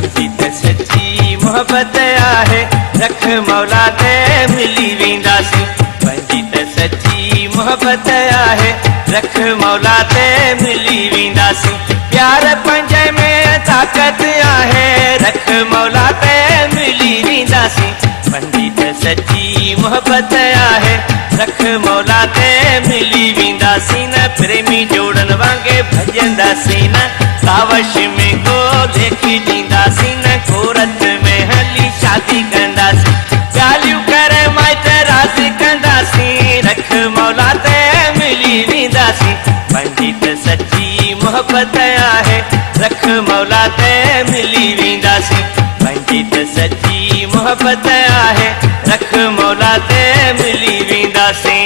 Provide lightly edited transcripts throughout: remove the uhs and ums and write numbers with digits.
पंहिंजी त सची मोहबत आहे, रख मौला ते मिली वेंदासीं। पंहिंजी त सची मोहबत आहे, रख मौला ते मिली वेंदासीं। प्यार पंहिंजे में ताक़त आहे, रख मौला ते मिली वेंदासीं। पंहिंजी त सची मोहबत आहे, रख मौला ते मिली वेंदासीं। न प्रेमी जोड़न वांगे भॼंदासीं, न कावश में को लेखी ॾींदासीं, न कोरत में हली शादी कंदासीं। ॻाल्हियूं कर माइट राज़ी कंदासीं, रख मौला ते मिली वेंदासीं। पंहिंजी त सची मोहबत आहे, रख मौला ते मिली वेंदासीं। पंहिंजी त सची मोहबत आहे, रख मौला ते मिली वेंदासीं।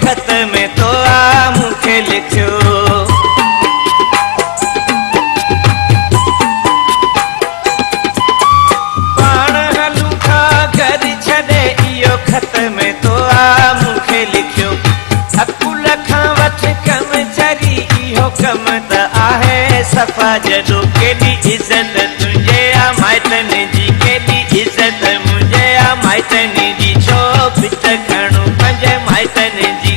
खत में तो आ मूंखे लिखियो, पाण हलूं था घर छॾे इहो खत में तो आ मूंखे लिखियो। अकुल खां वठी कम चरी इहो कम त आहे सफ़ा जॾो। केॾी इज़त तुंहिंजे आ माइटनि जी, केॾी इज़त मुंहिंजे आ माइटनि जी। छो बित खणूं पंहिंजे माइटनि जी,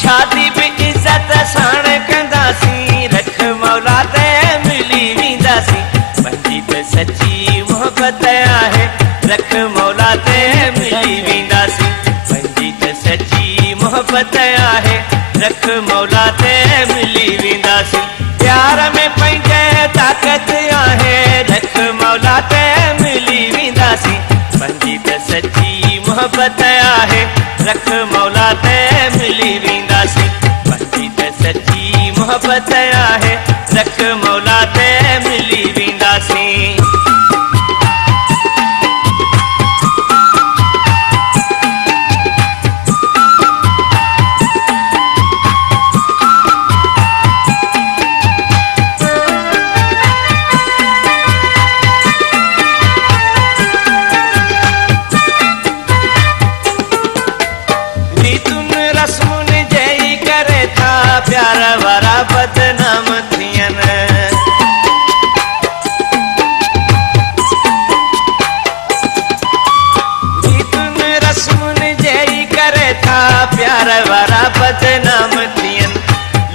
शादी भी इज़त साण कंदासीं, रख मौला ते मिली वेंदासीं। पंहिंजी त सची मोहबत आहे, रख मौला ते मिली वेंदासीं। पंहिंजी त सची मोहबत आहे, रख मौला ते मिली वेंदासीं। प्यार में पंहिंजे ताक़त आहे, रख मौला ते मिली वेंदासीं। पंहिंजी त सची मोहबत आहे, रख मौला ते मिली वेंदासीं। पंहिंजी त सची मोहबत आहे, रख मौला ते मिली वेंदासीं। रीतुनि रस्मुनि जई करे था प्यार वारा बदनाम थियनि। रीतुनि रस्मुनि जई करे था प्यार वारा बदनाम थियनि।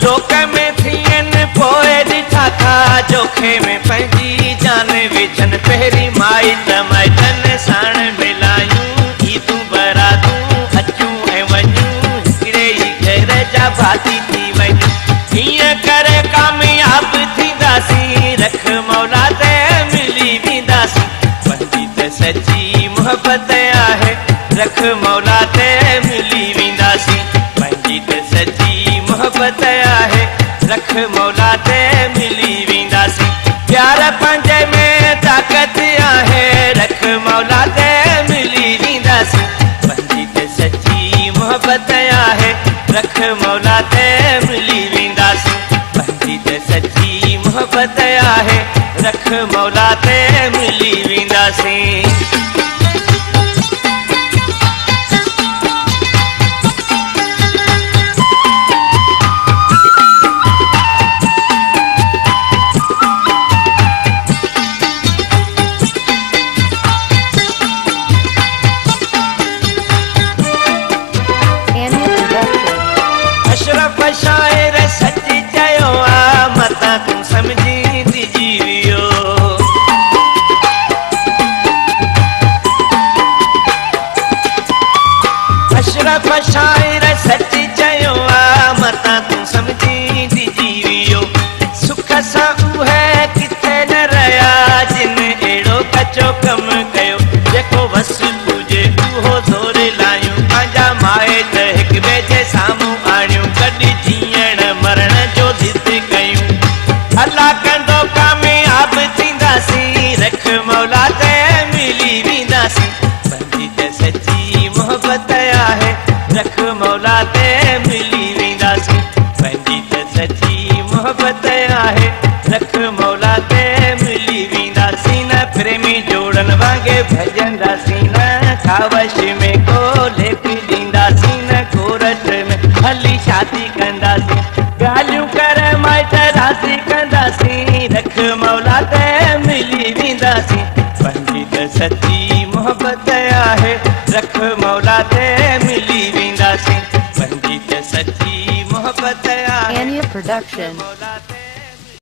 लोक में थियनि पोइ ॾिठा था जोखे में पंहिंजी जान विझनि। पहिरीं माइट माइटनि साण मिलायूं, ईदूं बरातूं अचूं ऐं वञूं, हिकिड़े ई घर जा भाती थी वञूं। हीअं करे कामयाब थींदासीं, रख मौला ते मिली वेंदासीं। पंहिंजी त सची मोहबत आहे, रख मौला ते मिली वेंदासीं। पंहिंजी त सची मोहबत आहे, रख मौला ते मिली वेंदासीं। प्यार पंहिंजे में ताक़त आहे, रख मौला ते मिली वेंदासीं। पंहिंजी त सची मोहबत आहे, रख मौला ते मिली वेंदासीं। पंहिंजी त सची मोहबत आहे, रख मौला ते मिली वेंदासीं। अशरफ शाइर सची चयो आ, मतां तूं सम्झी ॾिजी वियो। अशरफ शाइर सची चयो आ, मतां तूं सम्झी ॾिजी वियो। सुख सां उहे किथे न रहिया, जिन अहिड़ो कचो कमु कयो। जेको वस पूजे उहो ज़ोर लायूं, पंहिंजा माइट हिक ॿिए जे साम्हूं आणियूं। गॾु जीअण मरण जो ज़िद कयूं, अल्लाह कंदो कामयाब थींदासीं। रख मौला ते मिली वेंदासीं। पंहिंजी त सची मोहबत आहे, रख मौला ते मिली वेंदासीं पंहिंजी त सची मोहबत आहे रख मौला ते मिली वेंदासीं न प्रेमी जोड़न वांगे भजंदासीं न खावश में कोल्हे पी ॾींदासीं न कोरट में हली शादी कंदासीं ॻाल्हियूं कर माइट राज़ी कंदासीं रख मौला ते मिली वेंदासीं पंहिंजी त सची मोहबत आहे रख मौला ते मिली वेंदासीं पंहिंजी त सची मोहबत आहे Anya Production.